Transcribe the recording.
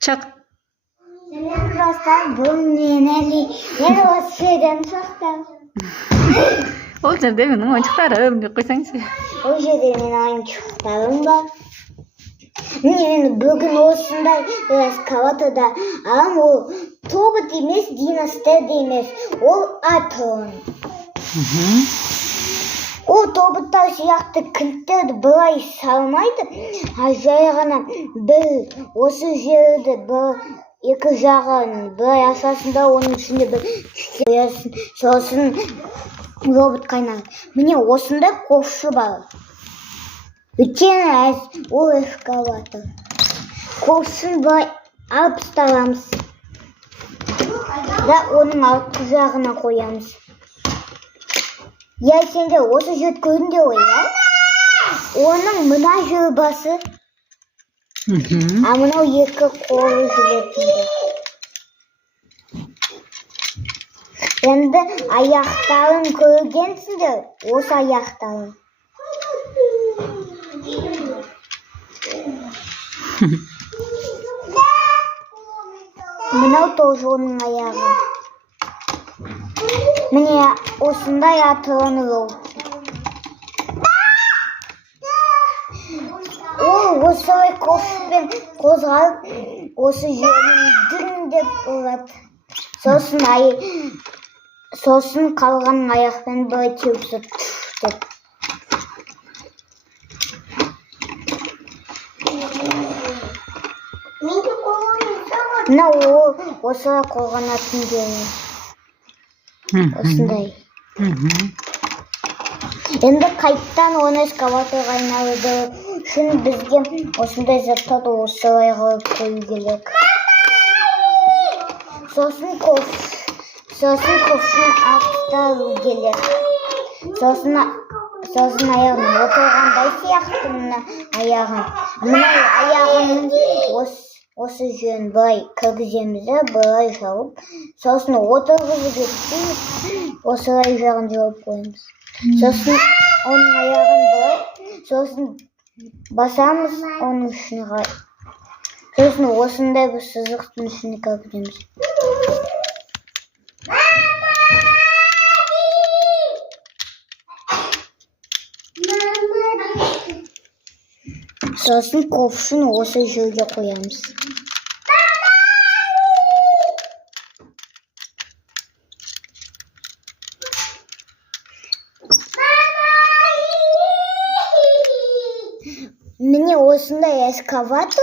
Чак. Просто бұл менәли. Мен осы жерден шықтым. Ол жерде менің ойыншықтарым деп қойсаңшы. Ол жерде менің ойыншықтарым бар. Мен бүгін осындай эскаваторда алам, ол тобот емес, династер емес, ол атрон. Ол тоботтар сияқты кілттерді былай салмайды, а жай ғана бір осы жерді бір екі жағын былай ашасында, оның ішінде бір қоясың, сосын робот қайнайды. Міне осындай ковшы бар. Өйткені ол эскаватор. Ковшын былай алып тастарамыз. Да оның артқы жағына қоямыз. Я сендер осы жерді көрдіңдер ғой, ja? Оның мына жобасы. А мынау екі қолы жүретінді. Енді аяқтарын көргенсіңдер, осы аяқтарын. Мынау тоже оның аяғы. Міне осындай атырын робот. Ол осылай ковшпен қозғалып, осы жерін дүн деп болады. Сосын қалған аяқпен былай теуіп деп. Мына ол осылай қолғанатын жері. Осындай. Енді қайттан оны эскаваторға айналдыру үшін бізге осындай заттарды осылай қойып қою керек. Сосын ковшын ақтару керек. Сосын аяғын отырғандай сияқты мына аяғын. Мына аяғын осы жөн былай кіргіземіз, былай жауып. Сосын отырғызып кетпей, осылай жағын жауып қойымыз. Сосын оның аяғын былай, сосын басамыз оның ішіне қарай. Сосын осындай бір сызықтың ішіне кіргіземіз. Сосын ковшын осы жерге қоямыз. Міне осындай эскаватор.